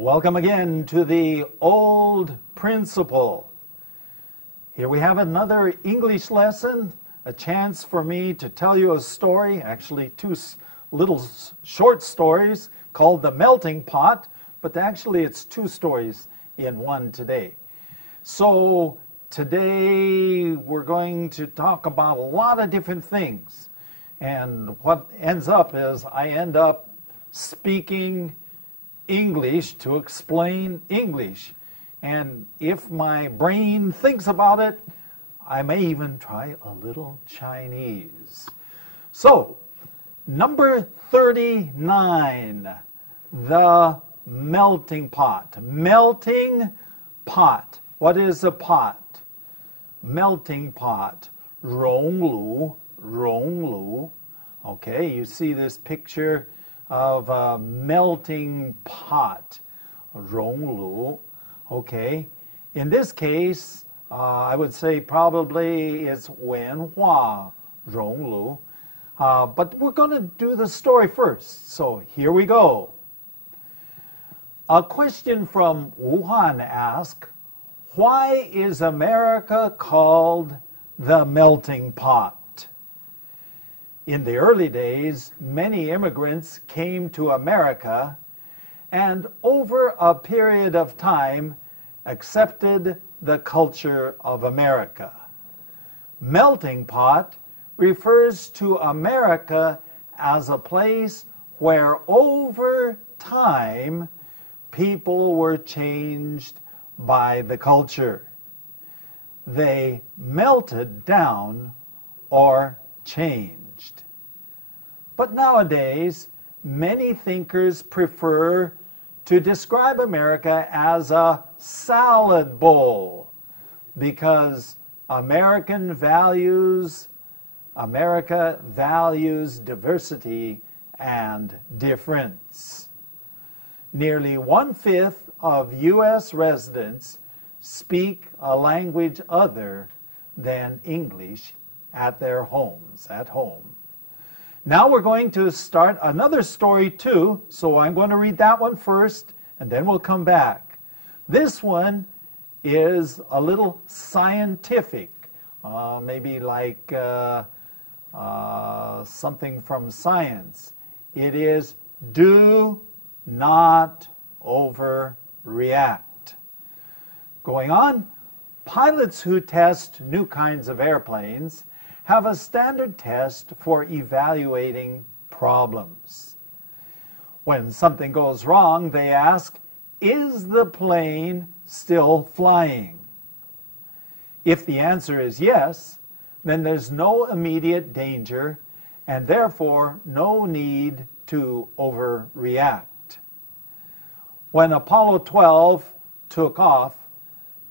Welcome again to the Old Principle. Here we have another English lesson, a chance for me to tell you a story, actually two little short stories called The Melting Pot, but actually it's two stories in one today. So today we're going to talk about a lot of different things, and what ends up is I end up speaking English to explain English. And if my brain thinks about it, I may even try a little Chinese. So, number 39, the melting pot. Melting pot. What is a pot? Melting pot. 熔炉, 熔炉. Okay, you see this picture of a melting pot, 熔炉. Okay, in this case, I would say probably it's 文化熔炉. But we're going to do the story first, so here we go. A question from Wuhan asks, why is America called the melting pot? In the early days, many immigrants came to America and over a period of time accepted the culture of America. Melting pot refers to America as a place where over time people were changed by the culture. They melted down or changed. But nowadays, many thinkers prefer to describe America as a salad bowl because America values diversity and difference. Nearly 1/5 of U.S. residents speak a language other than English at their homes, at home. Now we're going to start another story too, so I'm going to read that one first, and then we'll come back. This one is a little scientific, maybe like something from science. It is, do not overreact. Going on, pilots who test new kinds of airplanes have a standard test for evaluating problems. When something goes wrong, they ask, is the plane still flying? If the answer is yes, then there's no immediate danger and therefore no need to overreact. When Apollo 12 took off,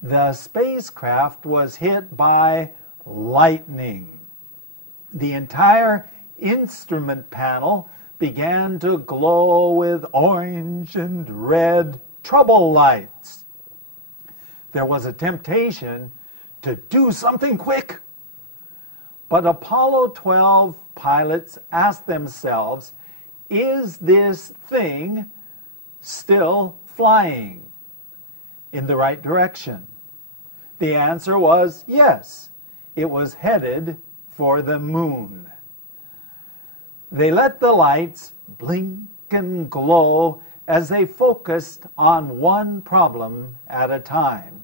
the spacecraft was hit by lightning. The entire instrument panel began to glow with orange and red trouble lights. There was a temptation to do something quick. But Apollo 12 pilots asked themselves, is this thing still flying in the right direction? The answer was yes. It was headed for the moon. They let the lights blink and glow as they focused on one problem at a time.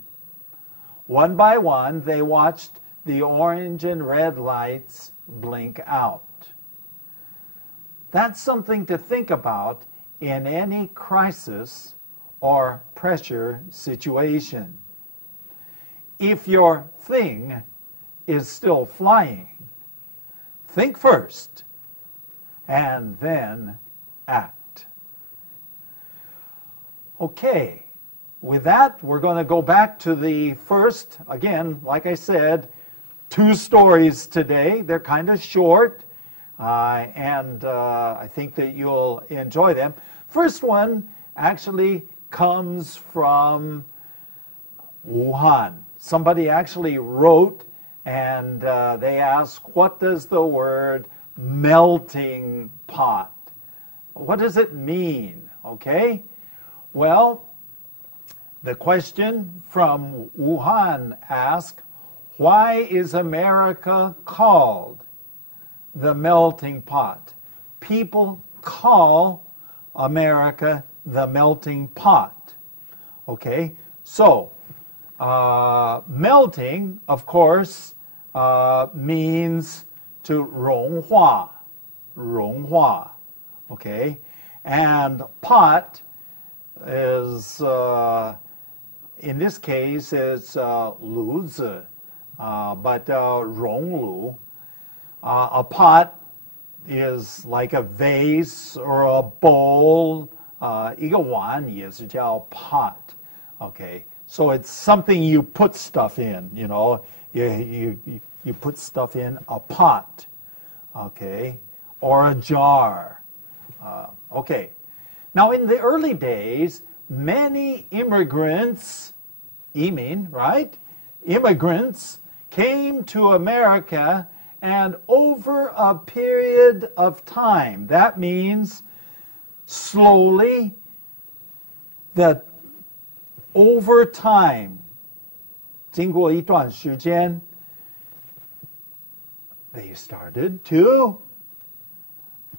One by one, they watched the orange and red lights blink out. That's something to think about in any crisis or pressure situation. If your thing is still flying, think first and then act. Okay, with that, we're going to go back to the first, again, like I said, two stories today. They're kind of short, and I think that you'll enjoy them. First one actually comes from Wuhan. Somebody actually wrote and they asked, what does the word melting pot, what does it mean? Okay, well, the question from Wuhan asked, why is America called the melting pot? People call America the melting pot. Okay, so melting, of course, means to 融化, 融化. Okay, and pot is, in this case, it's 炉子, but 熔炉. A pot is like a vase or a bowl. 一个碗也是叫 pot. Okay, so it's something you put stuff in. You know, you put stuff in a pot. Okay, or a jar. Okay, now in the early days, many immigrants, 移民, right? Immigrants came to America, and over a period of time, that means slowly, that over time, 经过一段时间, they started to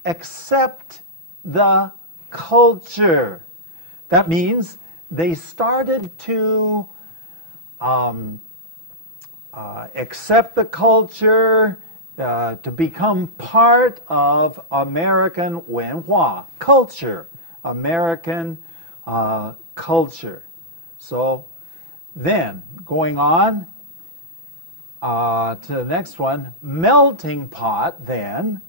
accept the culture. That means they started to accept the culture, to become part of American 文化, culture, American culture. So then, going on to the next one, melting pot then.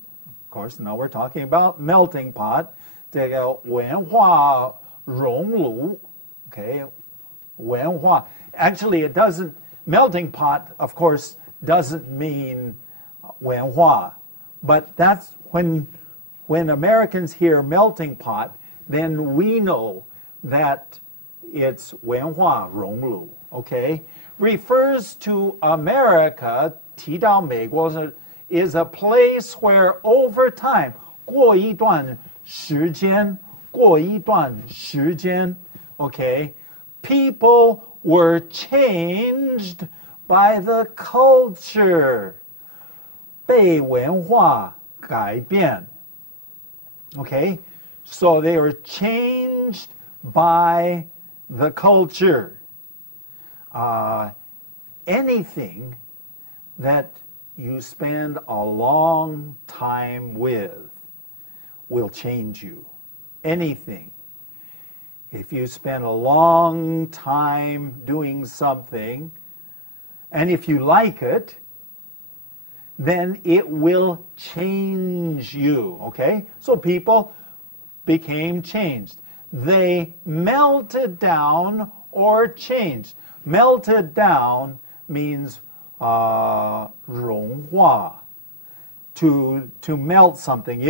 Of course, now we're talking about melting pot. 这个文化熔炉, okay, 文化. Actually, it doesn't, melting pot, of course, doesn't mean 文化. But that's when Americans hear melting pot, then we know that it's 文化熔炉, okay? Refers to America, 提到美国 is a place where over time, 过一段时间, 过一段时间, okay, people were changed by the culture. 被文化改变. Okay, so they were changed by the culture. Anything that you spend a long time with will change you. Anything. If you spend a long time doing something, and if you like it, then it will change you, okay? So people became changed. They melted down or changed. Melted down means 融化, to melt something.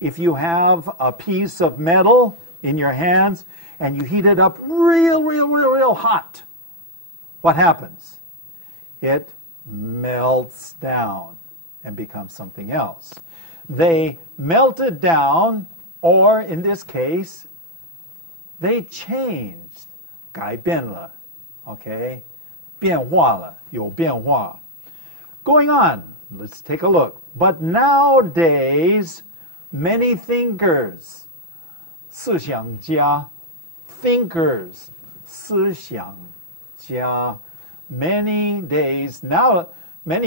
If you have a piece of metal in your hands and you heat it up real hot, what happens? It melts down and becomes something else. They melted down, or in this case, they changed. 改变了, okay? 变化了, 有变化. Going on, let's take a look. But nowadays, many thinkers, 思想家, thinkers, 思想家, many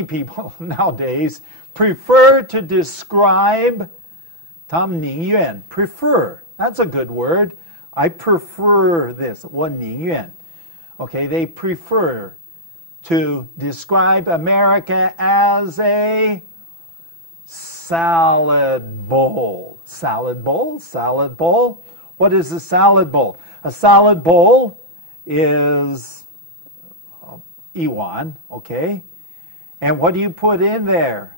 people nowadays prefer to describe, 他们宁愿, prefer, that's a good word. I prefer this, 我宁愿. Okay, they prefer to describe America as a salad bowl. Salad bowl? Salad bowl? What is a salad bowl? A salad bowl is 一碗, okay? And what do you put in there?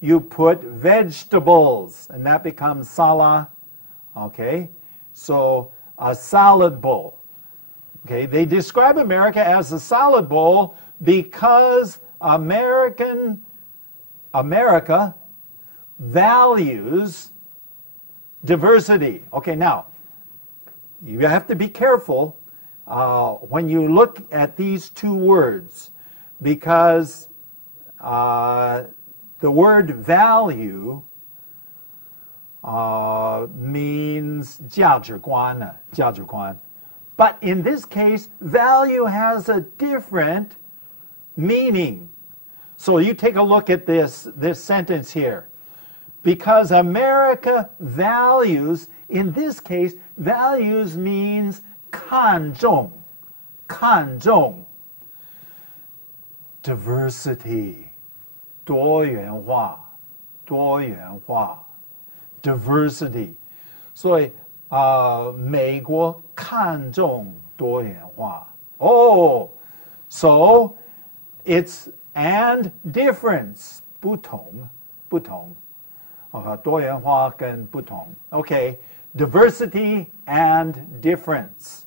You put vegetables, and that becomes salad, okay? So a salad bowl. Okay, they describe America as a salad bowl because America values diversity. Okay, now, you have to be careful. when you look at these two words, because the word value means 价值观, 价值观. But in this case, value has a different meaning. So you take a look at this sentence here. Because America values, in this case, values means 看重, 看重. Diversity, 多元化, 多元化. Diversity. 所以美国看重多元化. Oh, so it's and difference, 不同, 不同. 多元化跟不同. Okay, diversity and difference.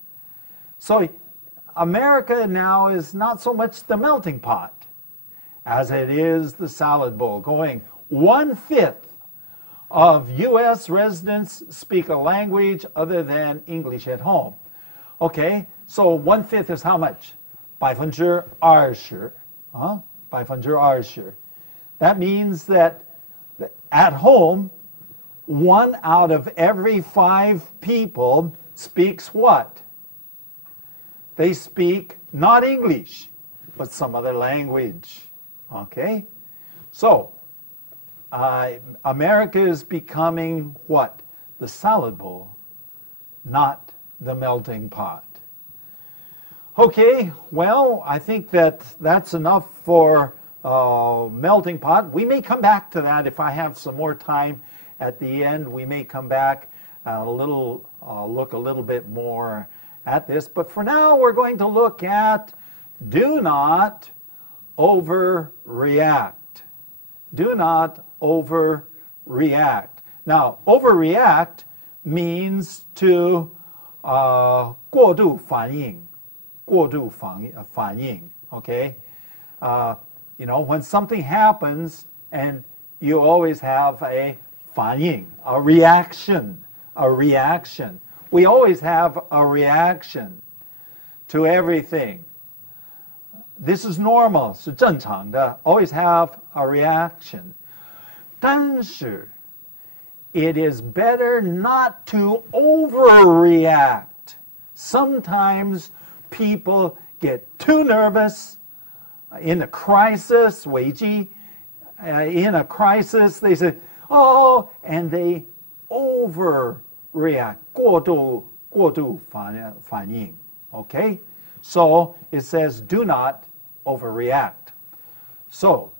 So America now is not so much the melting pot as it is the salad bowl, going 1/5 of U.S. residents speak a language other than English at home. Okay, so 1/5 is how much? 20%. 20%. That means that at home, 1 out of every 5 people speaks what? They speak not English, but some other language. Okay? So, America is becoming what? The salad bowl, not the melting pot. Okay, well, I think that's enough for melting pot. We may come back to that if I have some more time at the end. We may come back look a little bit more at this. But for now, we're going to look at do not overreact. Do not overreact. Now, overreact means to 过度反应. 过度反应. Okay? You know, when something happens and you always have a 反应, a reaction. We always have a reaction to everything. This is normal, 是正常的, always have a reaction. 但是 it is better not to overreact. Sometimes people get too nervous in a crisis, 危机, in a crisis, they say, oh, and they overreact, 过度反应. Okay? So it says, do not overreact. So,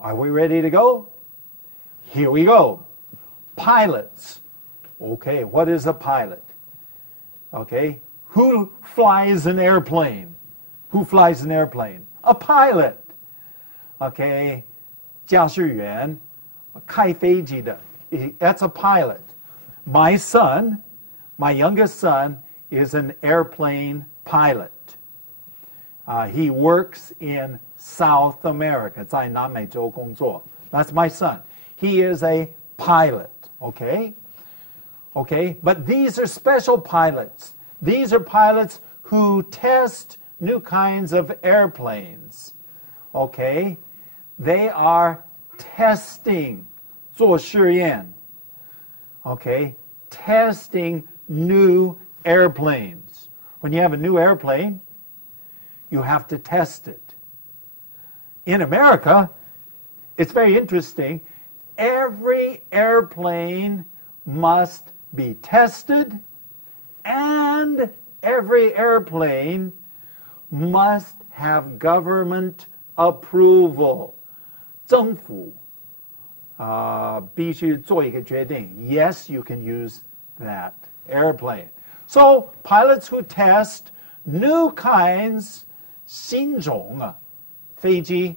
are we ready to go? Here we go. Pilots. Okay, what is a pilot? Okay, who flies an airplane? Who flies an airplane? A pilot. Okay, 驾驶员, 开飞机的, that's a pilot. My son, my youngest son, is an airplane pilot. He works in South America. 在南美洲工作. That's my son. He is a pilot. Okay? Okay? But these are special pilots. These are pilots who test new kinds of airplanes. Okay? They are testing. 做试验. Okay? Testing new airplanes. When you have a new airplane, you have to test it. In America, it's very interesting. Every airplane must be tested, and every airplane must have government approval. 政府必须做一个决定. Yes, you can use that airplane. So, pilots who test new kinds, 新种飞机,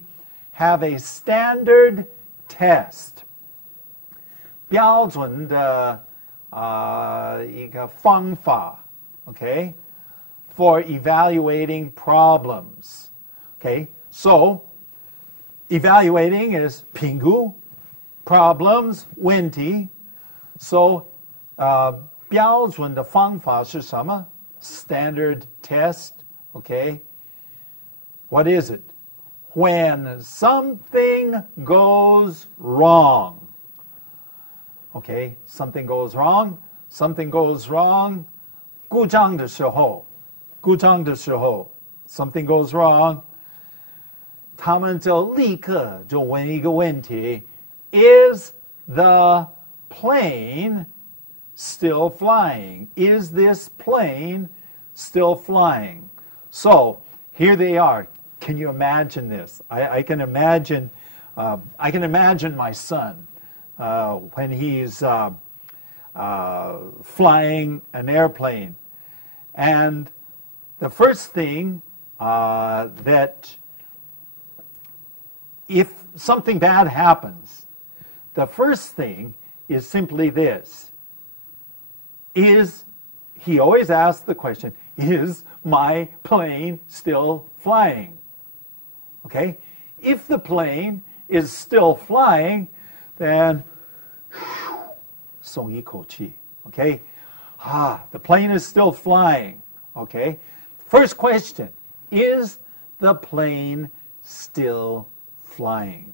have a standard test. 标准的一个方法, okay, for evaluating problems. Okay, so evaluating is 评估, problems 问题. So 标准的方法是什么? standard test, okay? What is it? When something goes wrong. Okay, something goes wrong. Something goes wrong. 故障的时候，故障的时候 something goes wrong. 他们就立刻就问一个问题 Is the plane still flying? Is this plane still flying? So, here they are. Can you imagine this? I can imagine my son when he's flying an airplane. And the first thing that if something bad happens, the first thing is simply this. He always asks the question, is my plane still flying? Okay? If the plane is still flying, then 松一口气. Okay? The plane is still flying. Okay? First question, is the plane still flying?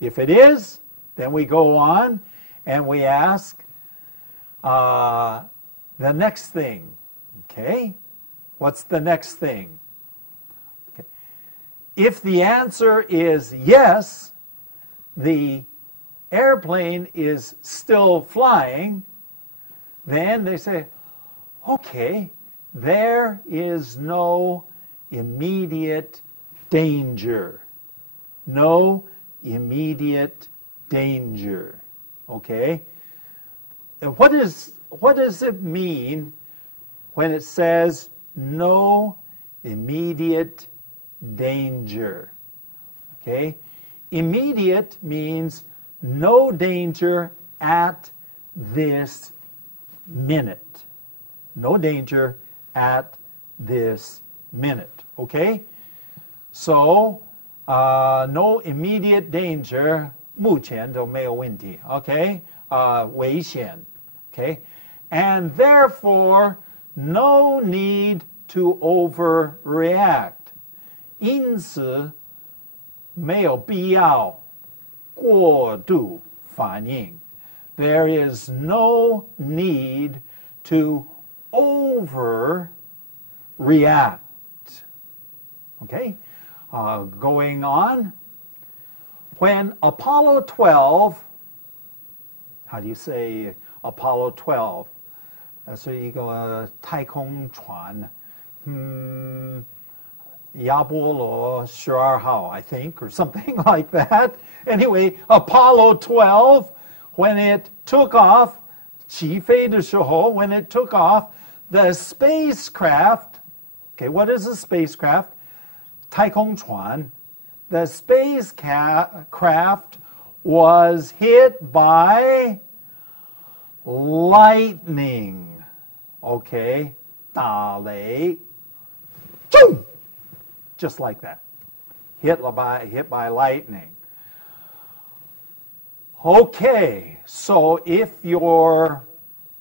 If it is, then we go on and we ask the next thing. Okay? What's the next thing? Okay. If the answer is yes, the airplane is still flying, then they say, okay, there is no immediate danger. No immediate danger. Okay? And what does it mean when it says no immediate danger? Okay? Immediate means no danger at this minute. No danger at this minute. Okay? So, no immediate danger, 目前都没有问题. Okay? 危险. Okay? And therefore, no need to overreact. 因此，没有必要过度反应. There is no need to overreact. Okay? Going on. When Apollo 12, how do you say Apollo 12? 是一个太空船，亚波罗12号, I think, or something like that. Anyway, Apollo 12, when it took off, 起飞的时候, when it took off, the spacecraft, okay, what is a spacecraft? 太空船. The spacecraft was hit by lightning. Okay, 打雷. Just like that. Hit by lightning. Okay, so if your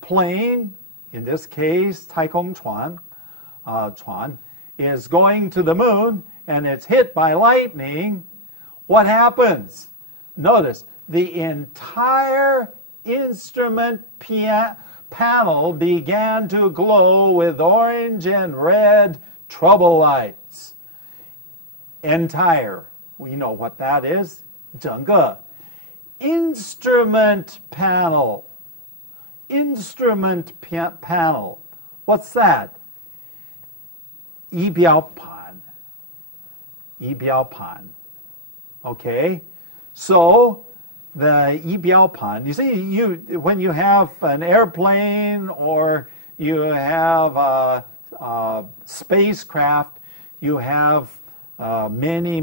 plane, in this case, 太空船, 船, is going to the moon and it's hit by lightning, what happens? Notice, the entire instrument panel began to glow with orange and red trouble lights. Entire. We know what that is. 整个 instrument panel. Instrument panel. What's that? 仪表盘. 仪表盘. Okay? So, the 仪表盘, you see, when you have an airplane or you have a spacecraft, you have many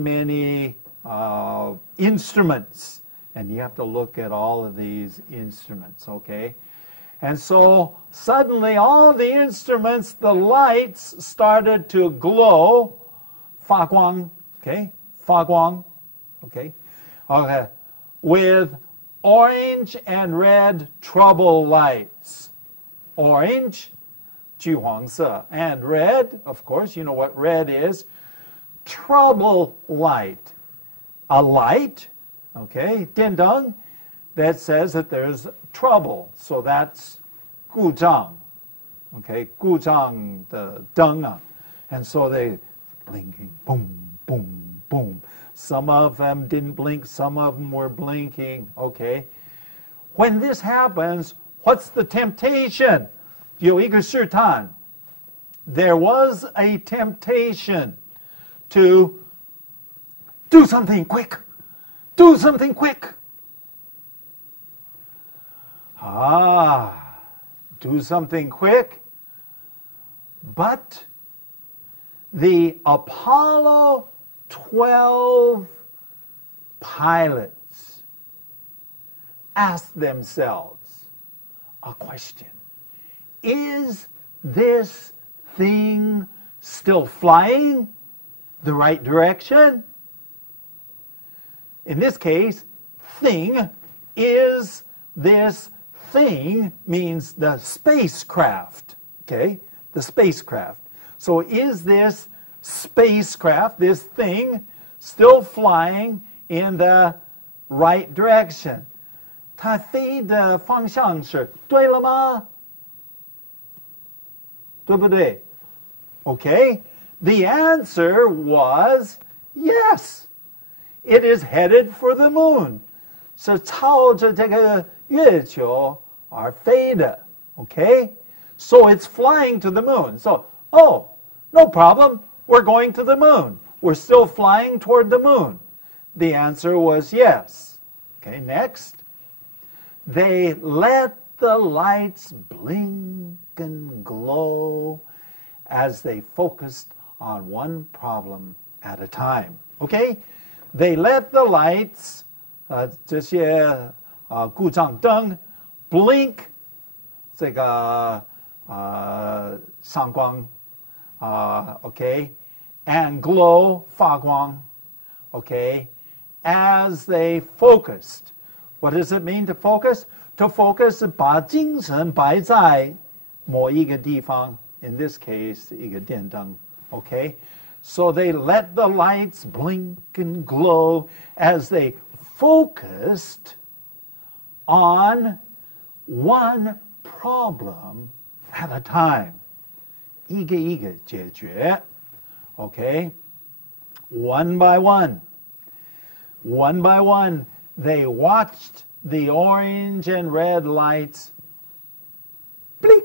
instruments, and you have to look at all of these instruments, okay? And so suddenly all the instruments, the lights started to glow, 发光, okay? 发光, okay? Okay, with orange and red trouble lights. Orange, 橘黄色. And red, of course, you know what red is. Trouble light. A light, okay, 电灯, that says that there's trouble. So that's 故障. Okay, 故障的灯啊. And so they blinking, boom, boom, boom. Some of them didn't blink, some of them were blinking, okay. When this happens, what's the temptation? 有一个试探. There was a temptation to do something quick. Do something quick. Do something quick. But the Apollo 12 pilots asked themselves a question. Is this thing still flying the right direction? In this case, thing is this thing means the spacecraft, okay? The spacecraft. So is this spacecraft, this thing, still flying in the right direction? 它飞的方向是对了吗？对不对？ Okay? The answer was yes. It is headed for the moon. 是朝着这个月球而飞的. Okay? So it's flying to the moon. So, oh, no problem. We're going to the moon. We're still flying toward the moon. The answer was yes. Okay, next. They let the lights blink and glow as they focused on one problem at a time. Okay? They let the lights, 这些故障灯 blink 这个闪光 okay, and glow 发光 okay, as they focused. What does it mean to focus? To focus 把精神摆在某一个地方. In this case, 一个电灯 okay. So they let the lights blink and glow as they focused on one problem at a time. 一个一个解决 okay. One by one. One by one, they watched the orange and red lights blink.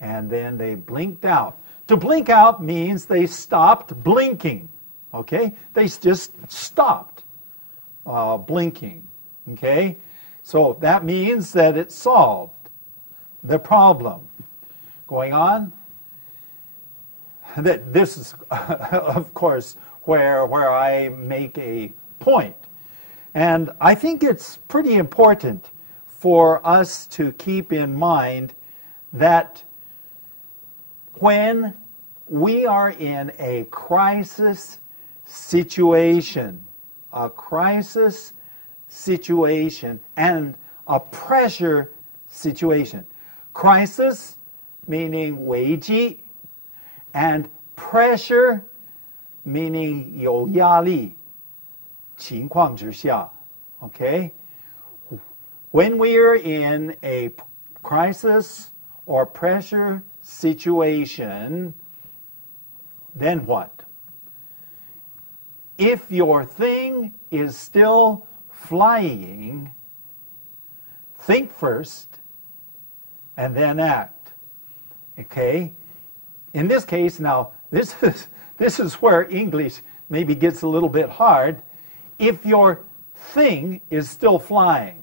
And then they blinked out. To blink out means they stopped blinking. Okay? They just stopped blinking. Okay? So that means that it solved the problem. Going on. This is, of course, where I make a point. And I think it's pretty important for us to keep in mind that when we are in a crisis situation and a pressure situation. Crisis meaning 危机 and pressure meaning 有压力情况之下 okay? When we are in a crisis or pressure situation, then what? If your thing is still flying, think first and then act. Okay? In this case, now, this is where English maybe gets a little bit hard. If your thing is still flying,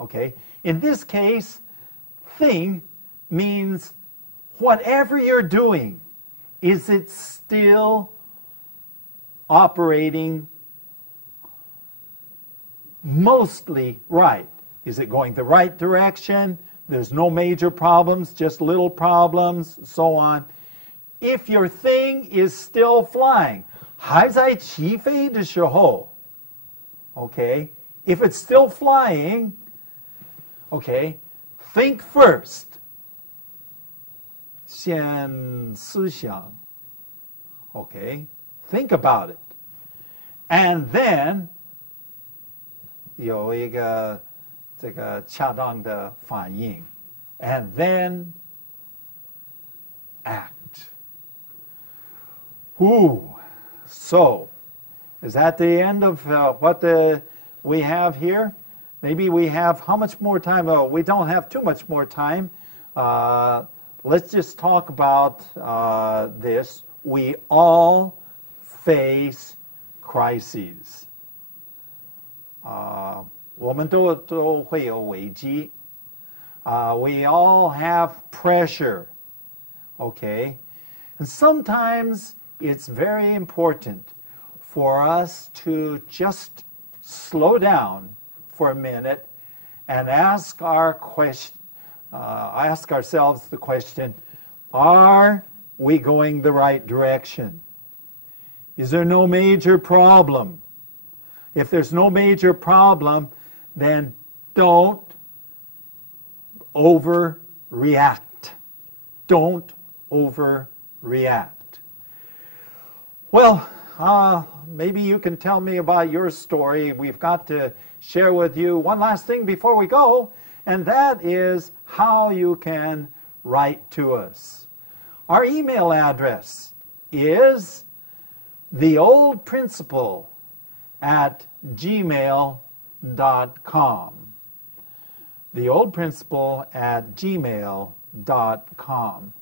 okay? In this case, thing means whatever you're doing, is it still operating mostly right? Is it going the right direction? There's no major problems, just little problems, so on. If your thing is still flying, 还在起飞的时候, okay? If it's still flying, okay, think first. 先思想. Okay, think about it. And then 有一个这个恰当的反应. And then act. Ooh, so is that the end of what we have here? Maybe we have how much more time? Oh, we don't have too much more time. Let's just talk about this. We all face crises. 我们都会有危机. We all have pressure. Okay? And sometimes it's very important for us to just slow down for a minute and ask ourselves the question, are we going the right direction? Is there no major problem? If there's no major problem, then don't overreact. Don't overreact. Well, maybe you can tell me about your story. We've got to share with you one last thing before we go, and that is how you can write to us. Our email address is theoldprinciple@gmail.com. theoldprinciple@gmail.com.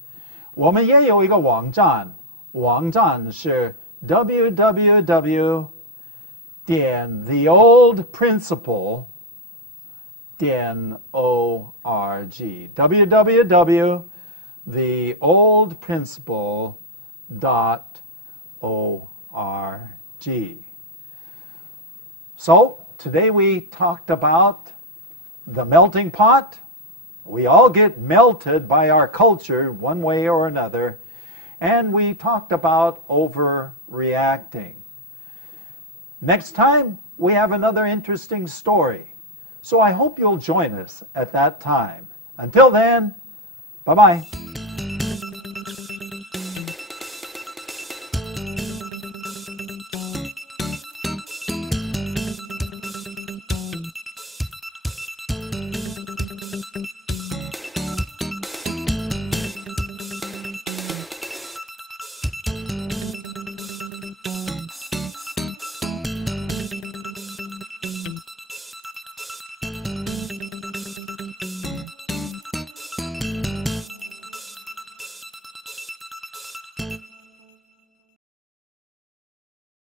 我们也有一个网站，网站是 www.theoldprinciple.org. www.theoldprinciple.org. So, today we talked about the melting pot. We all get melted by our culture one way or another. And we talked about overreacting. Next time, we have another interesting story. So I hope you'll join us at that time. Until then, bye-bye.